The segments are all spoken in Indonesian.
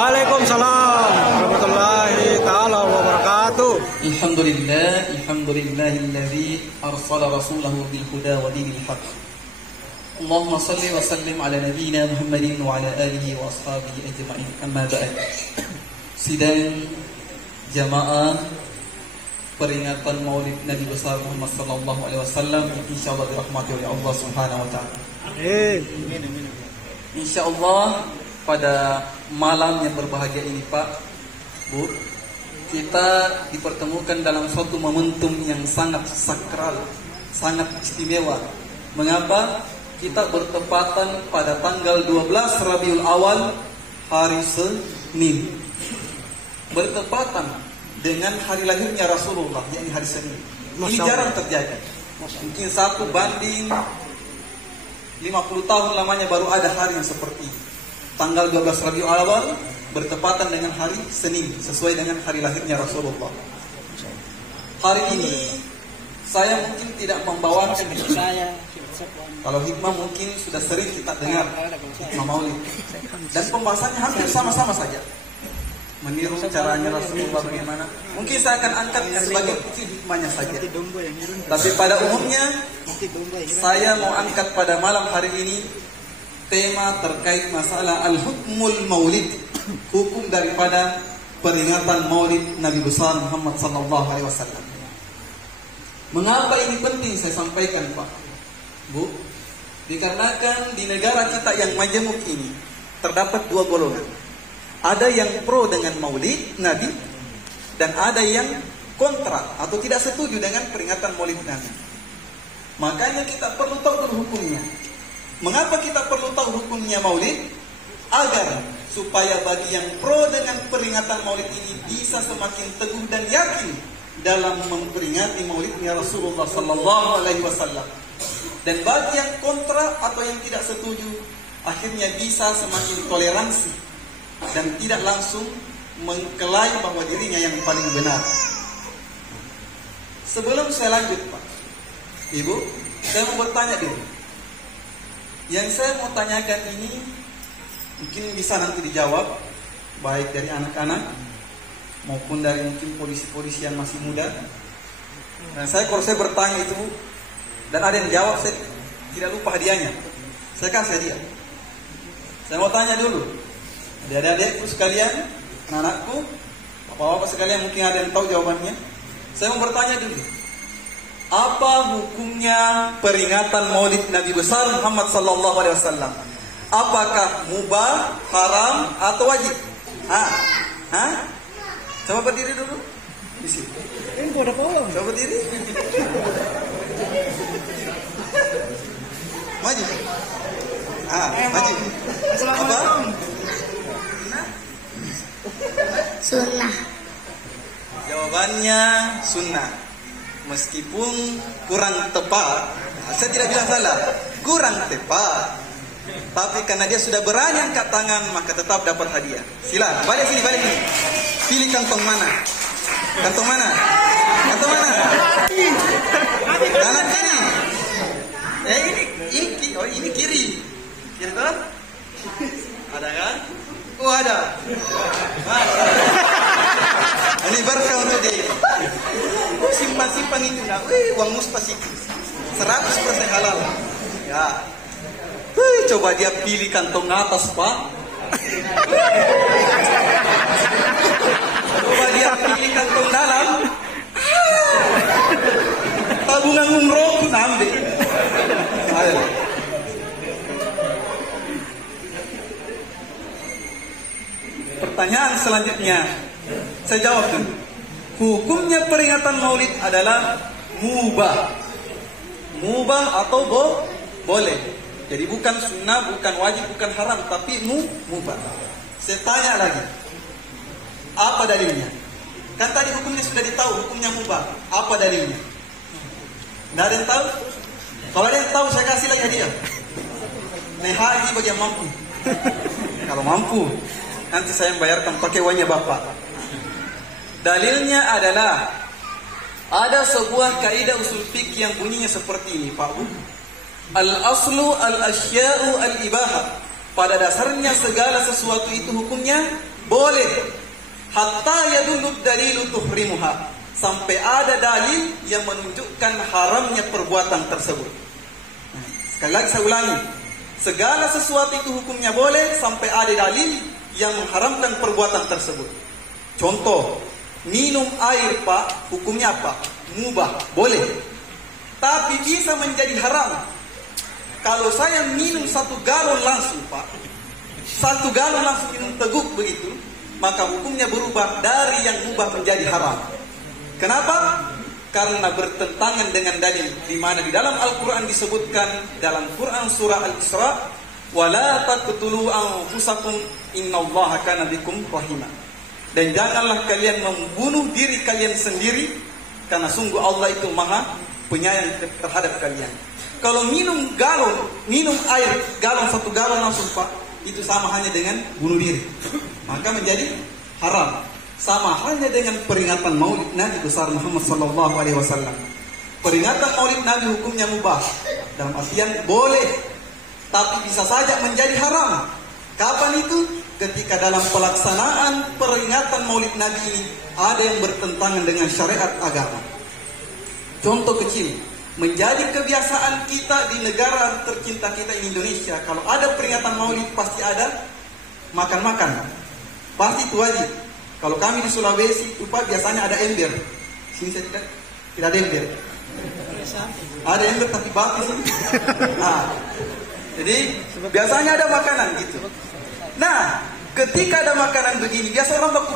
Waalaikumsalam warahmatullahi taala wabarakatuh. Alhamdulillahilladzi arsala rasulahu bil huda wa dinil haqq. Allahumma salli wa sallim ala nabiyyina Muhammadin wa ala alihi wa ashabihi ajma'in. Amma ba'd. Sidang jamaah peringatan Maulid Nabi besar Muhammad sallallahu alaihi wasallam insyaallah dirahmati oleh Allah Subhanahu wa taala. Amin. Insyaallah pada malam yang berbahagia ini Pak, Bu, kita dipertemukan dalam suatu momentum yang sangat sakral, sangat istimewa. Mengapa? Kita bertepatan pada tanggal 12 Rabiul Awal, hari Senin. Bertepatan dengan hari lahirnya Rasulullah, yakni hari Senin. Ini jarang terjadi. Mungkin 1 banding 50 tahun lamanya baru ada hari yang seperti ini. Tanggal 12 Rabiul Awal bertepatan dengan hari Senin, sesuai dengan hari lahirnya Rasulullah. Hari ini saya mungkin tidak membawakan kalau hikmah mungkin sudah sering kita dengar hikmah Maulid, dan pembahasannya hampir sama-sama saja, meniru caranya Rasulullah bagaimana. Mungkin saya akan angkat sebagai hikmahnya saja. Tapi pada umumnya saya mau angkat pada malam hari ini tema terkait masalah al-hukmul maulid, hukum daripada peringatan Maulid Nabi besar Muhammad sallallahu alaihi wasallam. Mengapa ini penting saya sampaikan, Pak, Bu? Dikarenakan di negara kita yang majemuk ini terdapat 2 golongan. Ada yang pro dengan Maulid Nabi dan ada yang kontra atau tidak setuju dengan peringatan Maulid Nabi. Makanya kita perlu tahu dulu hukumnya. Mengapa kita perlu tahu hukumnya Maulid? Agar supaya bagi yang pro dengan peringatan Maulid ini bisa semakin teguh dan yakin dalam memperingati Maulidnya Rasulullah sallallahu alaihi wasallam. Dan bagi yang kontra atau yang tidak setuju, akhirnya bisa semakin toleransi dan tidak langsung mengklaim bahwa dirinya yang paling benar. Sebelum saya lanjut, Pak, Ibu, saya mau bertanya dulu. Yang saya mau tanyakan ini mungkin bisa nanti dijawab baik dari anak-anak maupun dari mungkin polisi-polisi yang masih muda. Dan kalau saya bertanya itu dan ada yang jawab, saya tidak lupa hadiahnya. Saya kasih hadiah. Saya mau tanya dulu, adik-adikku sekalian, anak-anakku, bapak-bapak sekalian, mungkin ada yang tahu jawabannya. Saya mau bertanya dulu, apa hukumnya peringatan Maulid Nabi besar Muhammad sallallahu alaihi wasallam? Apakah mubah, haram, atau wajib? Coba berdiri dulu. Di sini. Coba berdiri. Maju. Maju. Assalamualaikum. Sunnah. Jawabannya sunnah. Meskipun kurang tepat, saya tidak bilang salah, kurang tepat. Tapi karena dia sudah berani angkat tangan, maka tetap dapat hadiah. Silakan, balik sini. Pilih kantong mana? Kantong mana? Kanan kiri. Ini kiri. Kiri tuh? Ada kan? Oh, ada. Ini berkah untuk dia. Simpan itu enggak. Uang mustas itu 100% halal. Ya. Coba dia pilih kantong atas, Pak. Coba dia pilih kantong dalam. Tabungan umroh pun ambil. Ayo. Pertanyaan selanjutnya, saya jawab dulu. Hukumnya peringatan Maulid adalah mubah. Mubah atau boleh. Jadi bukan sunnah, bukan wajib, bukan haram, tapi mubah. Saya tanya lagi, apa dalilnya? Kan tadi hukumnya sudah ditahu, hukumnya mubah. Apa dalilnya? Tidak ada yang tahu? Kalau ada yang tahu, saya kasih lagi hadiah. Nehagi bagi yang mampu. Kalau mampu, nanti saya membayarkan pakai uangnya Bapak. Dalilnya adalah ada sebuah kaidah usul fikih yang bunyinya seperti ini, Pak Bu. Al-aslu al-asya'u al-ibahah pada dasarnya segala sesuatu itu hukumnya boleh. Hatta yadullu dalilu tuhrimuha, sampai ada dalil yang menunjukkan haramnya perbuatan tersebut. Nah, sekali lagi saya ulangi, segala sesuatu itu hukumnya boleh sampai ada dalil yang mengharamkan perbuatan tersebut. Contoh, minum air Pak, hukumnya apa? Mubah, boleh. Tapi bisa menjadi haram kalau saya minum 1 galon langsung Pak, 1 galon langsung minum teguk begitu, maka hukumnya berubah dari yang mubah menjadi haram. Kenapa? Karena bertentangan dengan dalil, di mana di dalam Al-Quran disebutkan dalam Quran surah Al-Isra, wala taqtulu anfusakum innallaha kana bikum rahima. Dan janganlah kalian membunuh diri kalian sendiri, karena sungguh Allah itu maha penyayang terhadap kalian. Kalau minum air galon 1 galon langsung Pak, itu sama hanya dengan bunuh diri, maka menjadi haram. Sama halnya dengan peringatan Maulid Nabi besar Muhammad sallallahu alaihi wasallam. Peringatan Maulid Nabi hukumnya mubah, dalam artian boleh, tapi bisa saja menjadi haram. Kapan itu? Ketika dalam pelaksanaan peringatan Maulid Nabi ini ada yang bertentangan dengan syariat agama. Contoh kecil, menjadi kebiasaan kita di negara tercinta kita di Indonesia, kalau ada peringatan Maulid pasti ada makan-makan. Pasti itu wajib. Kalau kami di Sulawesi, biasanya ada ember. Sini saya tidak ada ember. Ada ember tapi batu. Nah, jadi biasanya ada makanan gitu. Nah, ketika ada makanan begini, biasa orang baku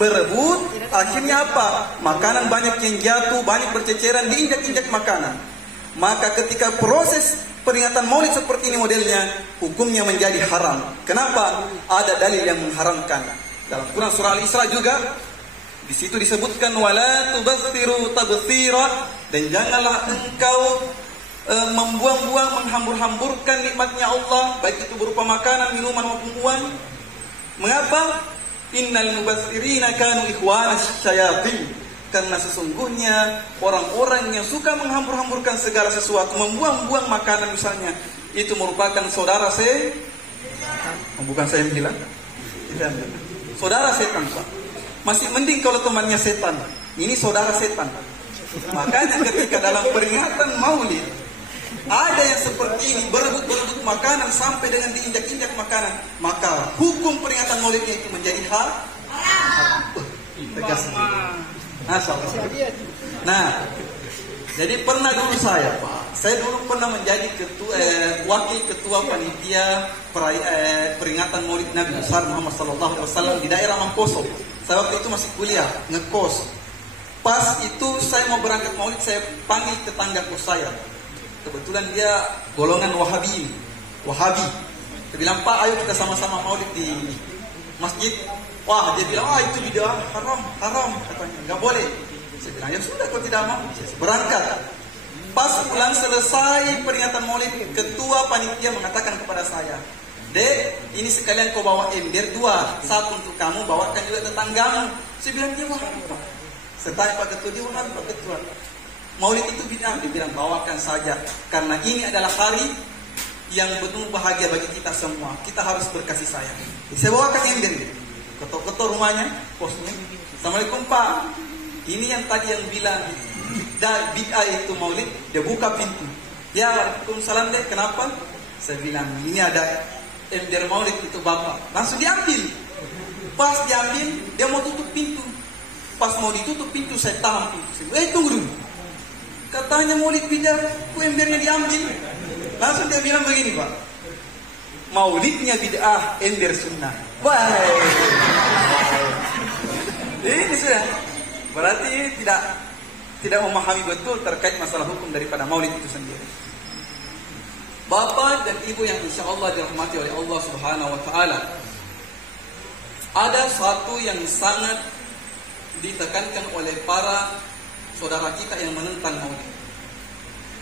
berebut, akhirnya apa? Makanan banyak yang jatuh, banyak berceceran, diinjak-injak makanan. Maka ketika proses peringatan Maulid seperti ini modelnya, hukumnya menjadi haram. Kenapa? Ada dalil yang mengharamkan. Dalam Quran surah Al-Isra juga di situ disebutkan wala tubatsiru tabtsira, dan janganlah engkau membuang-buang, menghambur-hamburkan nikmatnya Allah, baik itu berupa makanan, minuman maupun uang. Mengapa? Innal mubatsirina kanu ikhwanas syayatin, karena sesungguhnya orang-orang yang suka menghambur-hamburkan segala sesuatu, membuang-buang makanan misalnya, itu merupakan saudara bukan saya yang bilang, saudara setan Pak. Masih mending kalau temannya setan, ini saudara setan. Makanya ketika dalam peringatan Maulid ada yang seperti ini, berebut makanan sampai dengan diinjak-injak makanan, maka hukum peringatan Maulidnya itu menjadi haram. Tegas. Nah, jadi pernah dulu saya dulu pernah menjadi wakil ketua panitia peringatan Maulid Nabi besar Muhammad sallallahu alaihi wasallam di daerah Mangkoso. Saya waktu itu masih kuliah, ngekos. Pas itu saya mau berangkat Maulid, saya panggil tetangga kos saya. Kebetulan dia golongan Wahabi. Saya bilang, Pak, ayo kita sama-sama Maulid di masjid. Wah, dia bilang, itu bid'ah, haram, katanya, nggak boleh. Saya bilang, ya sudah, kalau tidak mau, berangkat. Pas pulang selesai peringatan Maulid, ketua panitia mengatakan kepada saya, Dek, ini sekalian kau bawa ember 2, 1 untuk kamu, bawakan juga tetanggamu. Saya bilang, dia Wahabi Pak. Saya tanya Pak Ketua, dia Wahabi Pak Ketua. Maulid itu bid'ah, dia bilang bawakan saja, karena ini adalah hari yang betul bahagia bagi kita semua. Kita harus berkasih sayang. Saya bawakan ember, ketua rumahnya, posnya. Assalamualaikum Pak. Ini yang tadi yang bilang bid'ah itu Maulid, dia buka pintu. Ya, Waalaikumsalam Dek, kenapa? Saya bilang ini ada ember Maulid itu Bapak. Langsung diambil. Pas diambil, dia mau tutup pintu. Pas mau ditutup pintu, saya tahan pintu. Saya, tunggu dulu. Katanya Maulid bid'ah, kok embernya diambil? Langsung dia bilang begini Pak, Maulidnya bid'ah, ember sunnah. Wah, ini sudah berarti tidak memahami betul terkait masalah hukum daripada Maulid itu sendiri. Bapak dan Ibu yang insya Allah dirahmati oleh Allah Subhanahu Wa Taala, ada satu yang sangat ditekankan oleh para saudara kita yang menentang Maulid.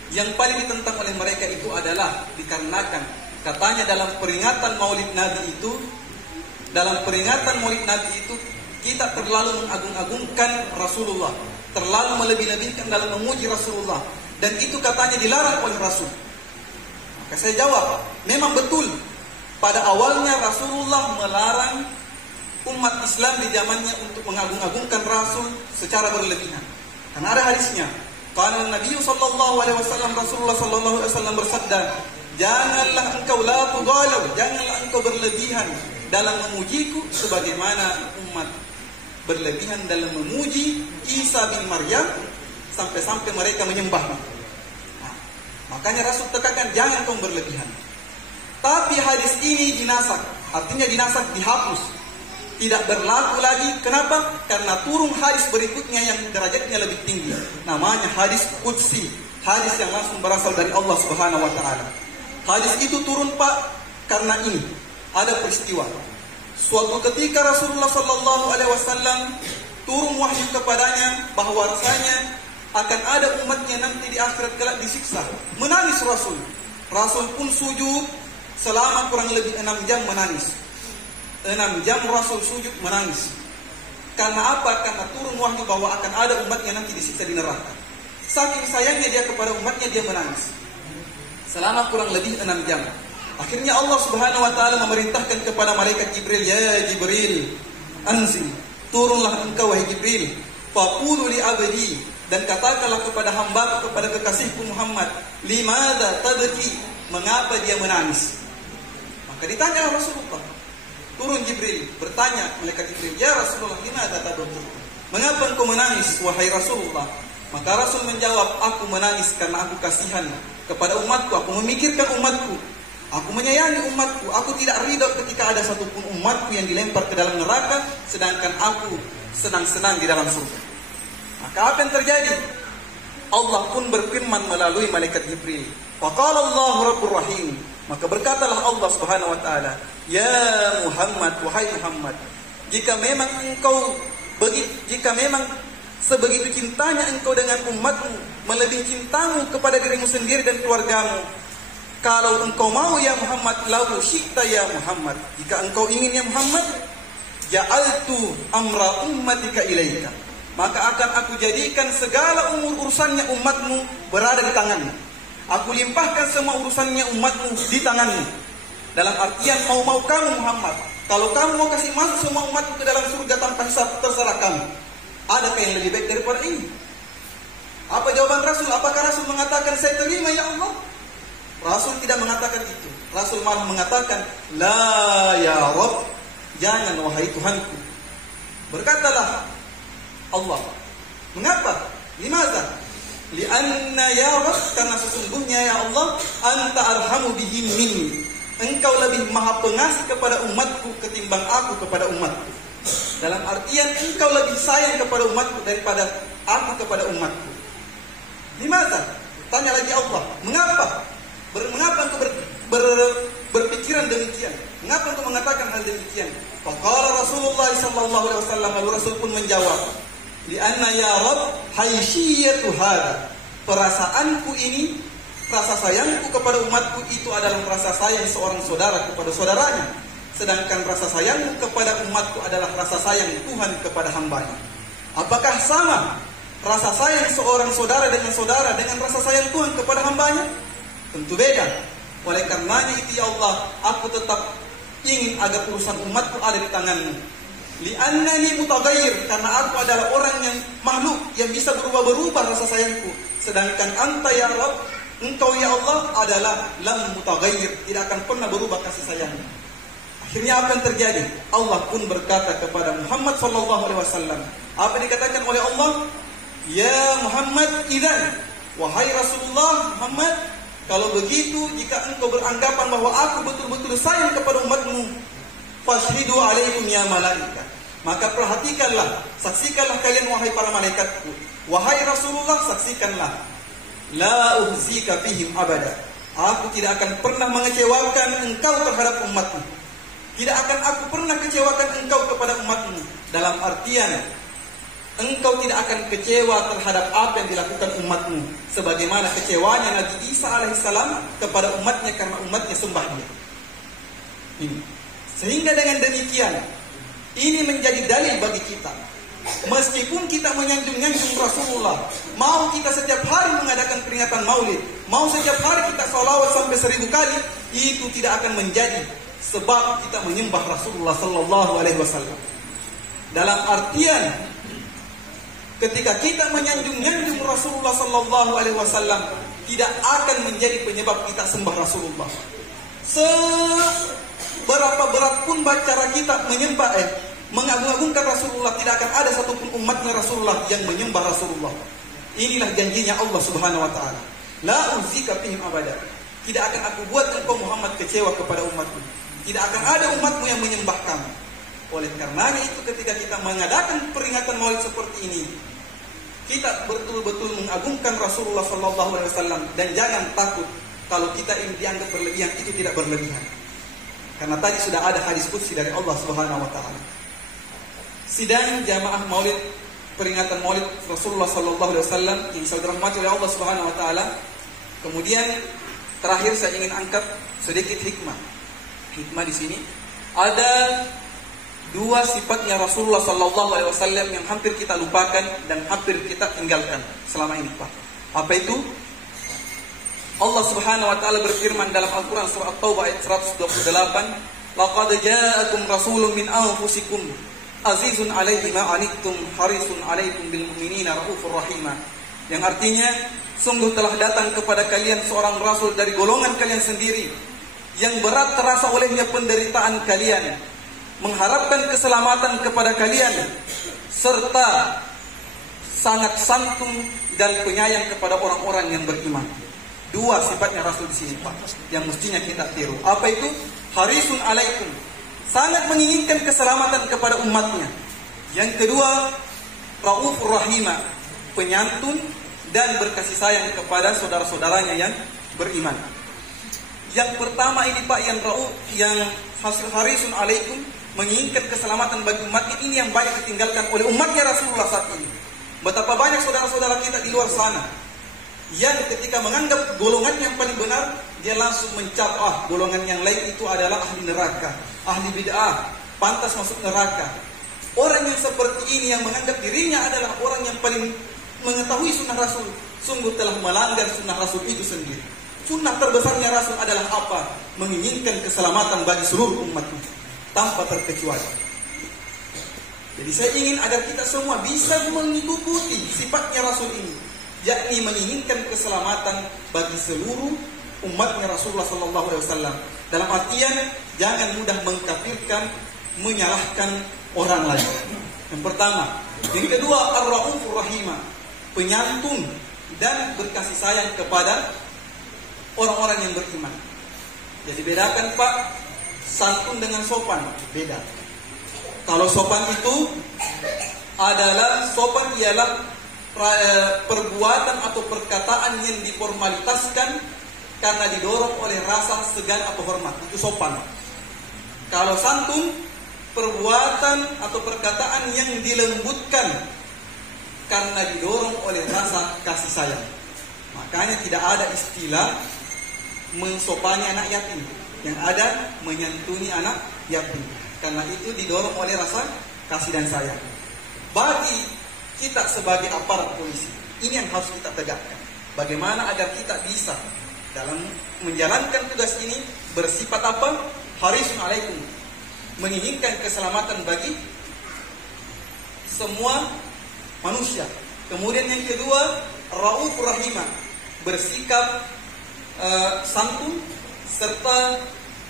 Yang paling ditentang oleh mereka itu adalah dikarenakan katanya dalam peringatan Maulid Nabi itu, kita terlalu mengagung-agungkan Rasulullah, terlalu melebih-lebihkan dalam memuji Rasulullah, dan itu katanya dilarang oleh Rasul. Maka saya jawab, memang betul pada awalnya Rasulullah melarang umat Islam di zamannya untuk mengagung-agungkan Rasul secara berlebihan. Karena ada hadisnya. Karena Nabi sallallahu alaihi wasallam, Rasulullah sallallahu alaihi wasallam bersabda, janganlah engkau la tughalu, janganlah engkau berlebihan dalam memujiku sebagaimana umat berlebihan dalam memuji Isa bin Maryam sampai-sampai mereka menyembahnya. Nah, makanya Rasul tekankan jangan kau berlebihan. Tapi hadis ini dinasak, artinya dinasak, dihapus, tidak berlaku lagi. Kenapa? Karena turun hadis berikutnya yang derajatnya lebih tinggi. Namanya hadis qudsi, hadis yang langsung berasal dari Allah Subhanahu wa taala. Hadis itu turun Pak karena ini ada peristiwa. Suatu ketika Rasulullah sallallahu alaihi wasallam turun wahyu kepadanya bahwa rasanya akan ada umatnya nanti di akhirat kelak disiksa. Menangis Rasul. Rasul pun sujud selama kurang lebih 6 jam menangis. 6 jam Rasul sujud menangis. Karena apa? Karena turun wahyu bahwa akan ada umatnya nanti disiksa di neraka. Saking sayangnya dia kepada umatnya, dia menangis selama kurang lebih 6 jam. Akhirnya Allah Subhanahu wa taala memerintahkan kepada malaikat Jibril, ya Jibril, anzil, turunlah engkau wahai Jibril, faqulu li abdi, dan katakanlah kepada hambaku, kepada kekasihku Muhammad, limadza tabki, mengapa dia menangis? Maka ditanya Rasulullah. Turun Jibril, bertanya malaikat Jibril, ya Rasulullah, limadza tabki, mengapa engkau menangis wahai Rasulullah? Maka Rasul menjawab, aku menangis karena aku kasihan kepada umatku, aku memikirkan umatku, aku menyayangi umatku, aku tidak ridho ketika ada satupun umatku yang dilempar ke dalam neraka, sedangkan aku senang-senang di dalam surga. Maka apa yang terjadi? Allah pun berfirman melalui malaikat Jibril, faqala Allahu Rabbur Rahim, maka berkatalah Allah Subhanahu wa taala, ya Muhammad, wahai Muhammad, jika memang sebegitu cintanya engkau dengan umatmu, melebihi cintamu kepada dirimu sendiri dan keluargamu, kalau engkau mau ya Muhammad, lau syi'ta ya Muhammad, jika engkau ingin ya Muhammad, ja'altu amra ummatika ilaika, maka akan aku jadikan segala urusannya umatmu berada di tanganmu. Aku limpahkan semua urusannya umatmu di tanganmu. Dalam artian mau kamu Muhammad, kalau kamu mau kasih masuk semua umatmu ke dalam surga tanpa hisab, terserah kamu. Adakah yang lebih baik daripada ini? Apa jawaban Rasul? Apakah Rasul mengatakan saya terima ya Allah? Rasul tidak mengatakan itu. Rasul malah mengatakan, la ya Rabb, jangan wahai Tuhanku. Berkatalah Allah, mengapa? Limaza? Lianna ya Rabb, karena sesungguhnya ya Allah, anta arhamu bihim minni, engkau lebih maha pengasih kepada umatku ketimbang aku kepada umatku. Dalam artian engkau lebih sayang kepada umatku daripada aku kepada umatku. Limaza? Tanya lagi Allah, mengapa? Mengapa engkau berpikiran demikian? Mengapa engkau mengatakan hal demikian? Faqala Rasulullah sallallahu alaihi wasallam, lalu Rasul pun menjawab, lianna ya Rabb haysiyatu hada, perasaanku ini, rasa sayangku kepada umatku itu adalah rasa sayang seorang saudara kepada saudaranya, sedangkan rasa sayangku kepada umatku adalah rasa sayang Tuhan kepada hambanya. Apakah sama rasa sayang seorang saudara dengan rasa sayang Tuhan kepada hambanya? Tentu beda. Oleh karenanya itu ya Allah, aku tetap ingin agar urusan umatku ada di tanganmu. Li'annani mutaghayyir, karena aku adalah orang yang makhluk yang bisa berubah-berubah rasa sayangku. Sedangkan anta ya Rabb, engkau ya Allah adalah lam mutaghayyir, tidak akan pernah berubah kasih sayangmu. Akhirnya apa yang terjadi? Allah pun berkata kepada Muhammad sallallahu alaihi wasallam. Apa dikatakan oleh Allah? Ya Muhammad, idzan, wahai Rasulullah Muhammad, kalau begitu jika engkau beranggapan bahwa aku betul-betul sayang kepada umatmu, fashhidu alaikum ya malaikat, maka perhatikanlah, saksikanlah kalian wahai para malaikatku. Wahai Rasulullah, saksikanlah, la uhzika fihim abada, aku tidak akan pernah mengecewakan engkau terhadap umatmu. Tidak akan aku pernah kecewakan engkau kepada umatmu. Dalam artian, engkau tidak akan kecewa terhadap apa yang dilakukan umatmu, sebagaimana kecewanya Nabi Isa alaihissalam kepada umatnya karena umatnya sembah dia. Ini. Sehingga dengan demikian, ini menjadi dalil bagi kita. Meskipun kita menyanjung-nyanjung Rasulullah, mau kita setiap hari mengadakan peringatan maulid, mau setiap hari kita sholawat sampai 1000 kali, itu tidak akan menjadi sebab kita menyembah Rasulullah sallallahu alaihi wasallam. Dalam artian ketika kita menyanjung-nyanjung Rasulullah sallallahu alaihi wasallam, tidak akan menjadi penyebab kita sembah Rasulullah. Seberapa berat pun cara kita menyembah mengagung-agungkan Rasulullah, tidak akan ada satupun umatnya Rasulullah yang menyembah Rasulullah. Inilah janjinya Allah Subhanahu wa taala. La uzika fihim abada. Tidak akan aku buat engkau Muhammad kecewa kepada umatmu. Tidak akan ada umatmu yang menyembah kamu. Oleh karenanya itu ketika kita mengadakan peringatan Maulid seperti ini, kita betul-betul mengagungkan Rasulullah sallallahu alaihi wasallam, dan jangan takut kalau kita ini dianggap berlebihan, itu tidak berlebihan. Karena tadi sudah ada hadis qudsi dari Allah Subhanahu wa taala. Sidang jamaah Maulid, peringatan Maulid Rasulullah sallallahu alaihi wasallam yang dirahmati oleh Allah Subhanahu wa taala. Kemudian terakhir saya ingin angkat sedikit hikmah. Hikmah di sini ada dua sifatnya Rasulullah sallallahu alaihi wasallam yang hampir kita lupakan dan hampir kita tinggalkan selama ini, Pak. Apa itu? Allah Subhanahu wa taala berfirman dalam Al-Qur'an surah At-Taubah ayat 128, "Laqad ja'akum rasulun min anfusikum azizun 'alaihi ma 'anittum harisun 'alaikum bil mu'minina raufur rahim." Yang artinya, sungguh telah datang kepada kalian seorang rasul dari golongan kalian sendiri yang berat terasa olehnya penderitaan kalian, mengharapkan keselamatan kepada kalian, serta sangat santun dan penyayang kepada orang-orang yang beriman. Dua sifatnya Rasul di sini, Pak, yang mestinya kita tiru. Apa itu? Harisun alaikum, sangat menginginkan keselamatan kepada umatnya. Yang kedua, raufur rahimah, penyantun dan berkasih sayang kepada saudara-saudaranya yang beriman. Yang pertama ini, Pak, yang rauf, yang harisun alaikum, menginginkan keselamatan bagi umatnya, ini yang banyak ditinggalkan oleh umatnya Rasulullah saat ini. Betapa banyak saudara-saudara kita di luar sana yang ketika menganggap golongan yang paling benar, dia langsung mencap, golongan yang lain itu adalah ahli neraka, ahli bid'ah, pantas masuk neraka. Orang yang seperti ini, yang menganggap dirinya adalah orang yang paling mengetahui sunnah Rasul, sungguh telah melanggar sunnah Rasul itu sendiri. Sunnah terbesarnya Rasul adalah apa? Menginginkan keselamatan bagi seluruh umatnya, tanpa terkecuali. Jadi saya ingin agar kita semua bisa mengikuti sifatnya Rasul ini, yakni menginginkan keselamatan bagi seluruh umatnya Rasulullah sallallahu alaihi wasallam. Dalam artian jangan mudah mengkafirkan, menyalahkan orang lain. Yang pertama. Yang kedua, ar-raufur rahimah, penyantun dan berkasih sayang kepada orang-orang yang beriman. Jadi bedakan, Pak, santun dengan sopan, beda. Kalau sopan itu adalah, sopan ialah perbuatan atau perkataan yang diformalitaskan karena didorong oleh rasa segan atau hormat, itu sopan. Kalau santun, perbuatan atau perkataan yang dilembutkan karena didorong oleh rasa kasih sayang. Makanya tidak ada istilah mensopani anak yatim, yang ada menyantuni anak yatim, karena itu didorong oleh rasa kasih dan sayang. Bagi kita sebagai aparat polisi, ini yang harus kita tegakkan. Bagaimana agar kita bisa dalam menjalankan tugas ini bersifat apa? Harisun alaikum, menginginkan keselamatan bagi semua manusia. Kemudian yang kedua, raufur rahimah, bersikap santun serta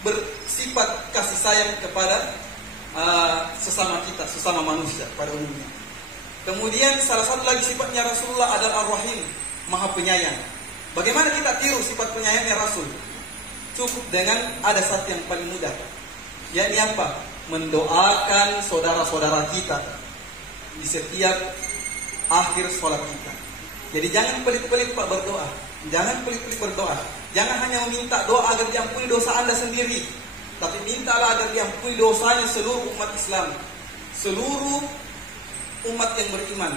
bersifat kasih sayang kepada sesama kita, sesama manusia pada umumnya. Kemudian salah satu lagi sifatnya Rasulullah adalah Ar-Rahim, Maha Penyayang. Bagaimana kita tiru sifat penyayangnya Rasul? Cukup dengan ada satu yang paling mudah, yakni apa? Mendoakan saudara-saudara kita di setiap akhir sholat kita. Jadi jangan pelit-pelit, Pak, berdoa. Jangan pelit-pelit berdoa. Jangan hanya meminta doa agar diampuni dosa Anda sendiri, tapi mintalah agar diampuni dosanya seluruh umat Islam, seluruh umat yang beriman.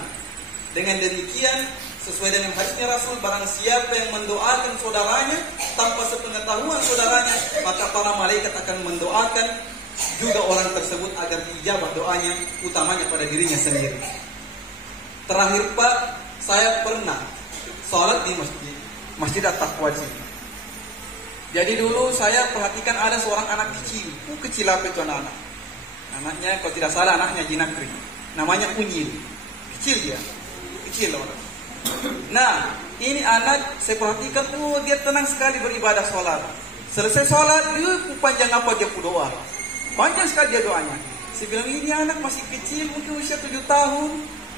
Dengan demikian, sesuai dengan hadisnya Rasul, barang siapa yang mendoakan saudaranya tanpa sepengetahuan saudaranya, maka para malaikat akan mendoakan juga orang tersebut agar diijabah doanya, utamanya pada dirinya sendiri. Terakhir, Pak, saya pernah sholat di masjid At-Taqwa. Jadi dulu saya perhatikan ada seorang anak kecil. Kecil apa itu anak-anak? Anaknya kalau tidak salah anaknya Jinakri. Namanya Unyil. Kecil dia. Kecil orang. Nah, ini anak saya perhatikan, dia tenang sekali beribadah sholat. Selesai sholat, dia panjang apa dia doa. Panjang sekali dia doanya. Saya bilang, ini anak masih kecil, mungkin usia 7 tahun.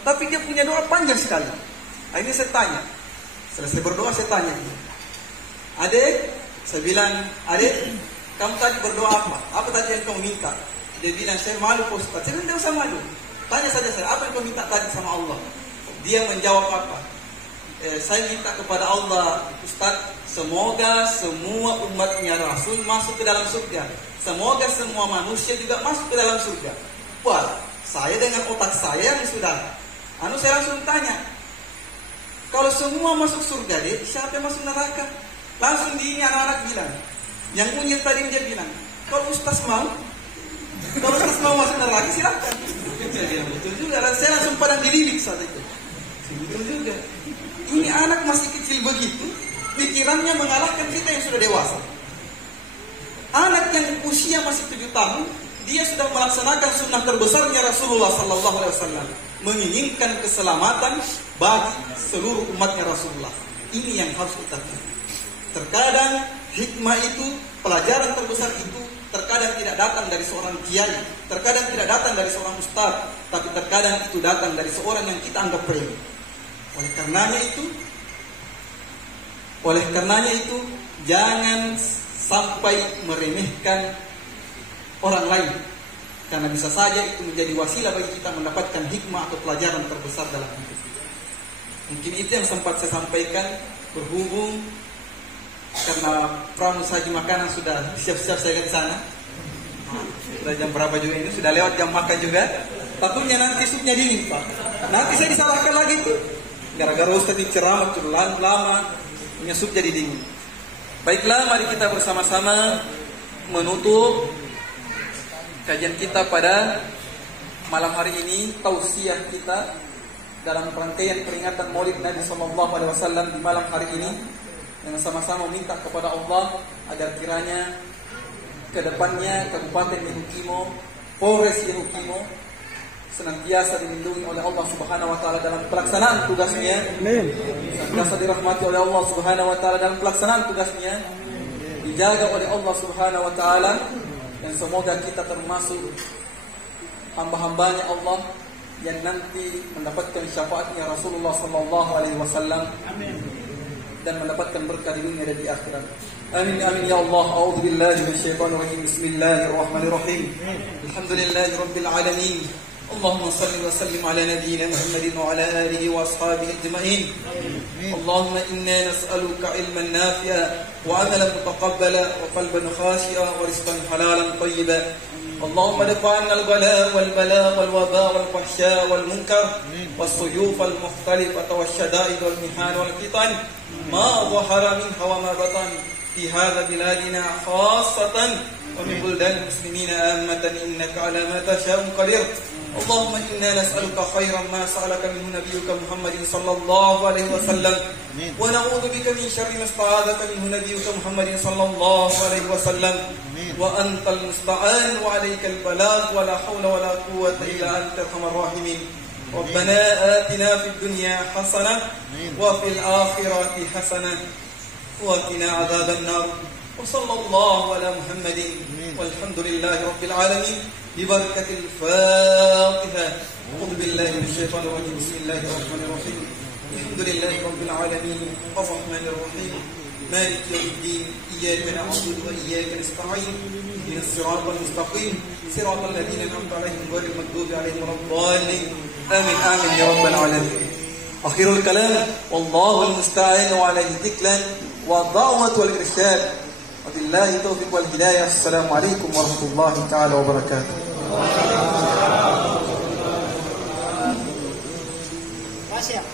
Tapi dia punya doa panjang sekali. Akhirnya saya tanya. Selesai berdoa saya tanya. Adik, saya bilang, adik, kamu tadi berdoa apa? Apa tadi yang kamu minta? Dia bilang, saya malu Pak Ustaz. Saya bilang, tidak usah malu. Tanya saja saya, apa yang kamu minta tadi sama Allah? Dia menjawab apa? Saya minta kepada Allah, Ustaz, semoga semua umatnya Rasul masuk ke dalam surga. Semoga semua manusia juga masuk ke dalam surga. Wah, saya dengan otak saya yang sudah, saya langsung tanya, kalau semua masuk surga, siapa yang masuk neraka? Langsung di ini anak-anak bilang, yang Unyil tadi dia bilang, kalau Ustaz mau masuk neraka silakan. Betul juga, saya langsung pada dililik saat itu. Betul juga. Ini anak masih kecil begitu, pikirannya mengalahkan kita yang sudah dewasa. Anak yang usia masih 7 tahun, dia sudah melaksanakan sunnah terbesarnya Rasulullah SAW, menginginkan keselamatan bagi seluruh umatnya Rasulullah. Ini yang harus kita tahu. Terkadang hikmah itu, pelajaran terbesar itu, terkadang tidak datang dari seorang kiai, terkadang tidak datang dari seorang ustaz, tapi terkadang itu datang dari seorang yang kita anggap remeh. Oleh karenanya itu, jangan sampai meremehkan orang lain, karena bisa saja itu menjadi wasilah bagi kita mendapatkan hikmah atau pelajaran terbesar dalam hidup. Mungkin itu yang sempat saya sampaikan, berhubung karena pramusaji makanan sudah siap-siap saya ke sana. Sudah jam berapa juga ini? Sudah lewat jam makan juga. Takutnya nanti supnya dingin, Pak. Nanti saya disalahkan lagi tuh. Gara-gara Ustaz ceramah lama, punya sup jadi dingin. Baiklah, mari kita bersama-sama menutup kajian kita pada malam hari ini, tausiah kita dalam rangkaian peringatan Maulid Nabi SAW di malam hari ini, yang sama-sama minta kepada Allah agar kiranya kedepannya Kabupaten Yahukimo, Polres Yahukimo senantiasa dilindungi oleh Allah Subhanahu wa taala dalam pelaksanaan tugasnya. Senantiasa dirahmati oleh Allah Subhanahu wa taala dalam pelaksanaan tugasnya. Dijaga oleh Allah Subhanahu wa taala, dan semoga kita termasuk hamba-hambanya Allah yang nanti mendapatkan syafaatnya Rasulullah sallallahu alaihi wasallam. Amin. Dan mendapatkan berkah di dunia dan di akhirat. Amin amin ya Allah. A'udzu billahi minasyaitonir rajim. Bismillahirrahmanirrahim. Alhamdulillahi rabbil alamin. Allahumma shalli wa sallim ala nabiyyina Muhammadin wa ala alihi wa ashabihi ajma'in. Allahumma inna nas'aluka ilman nafi'a wa 'amalan mutaqabbala wa qalban khashi'a wa rizqan halalan tayyiban. اللهم ادفع عنا البلاء والبلاء والوباء والفحشاء والمنكر والسيوف المختلفة والشدائد والمحن والفتن ما ظهر منها وما بطن في هذا بلادنا خاصة ومن بلدان المسلمين عامة إنك على ما تشاء قدير. اللهم إنا نسألك خيرا ما سألك منه نبيك محمد صلى الله عليه وسلم ونعوذ بك من شر ما استعاذك منه نبيك محمد صلى الله عليه وسلم وأنت المستعان وعليك البلاغ ولا حول ولا قوة إلا أنت أرحم الراحمين. ربنا آتنا في الدنيا حسنة وفي الآخرة حسنة وقنا عذاب النار. وصلى الله على محمد والحمد لله رب العالمين ببركة الفاتحة. أعوذ بالله من الشيطان الرجيم. بسم الله الرحمن الرحيم. الحمد لله رب العالمين الرحمن الرحيم مالك يوم الدين. إياك نعبد وإياك نستعين. اهدنا الصراط المستقيم صراط الذين أنعمت عليهم غير المغضوب عليهم ولا الضالين. آمين آمين يا رب العالمين. آخر الكلام والله المستعان وعليه التكلان والدعوة والإرشاد وبالله التوفيق والهداية. السلام عليكم ورحمة الله تعالى وبركاته. Gracias.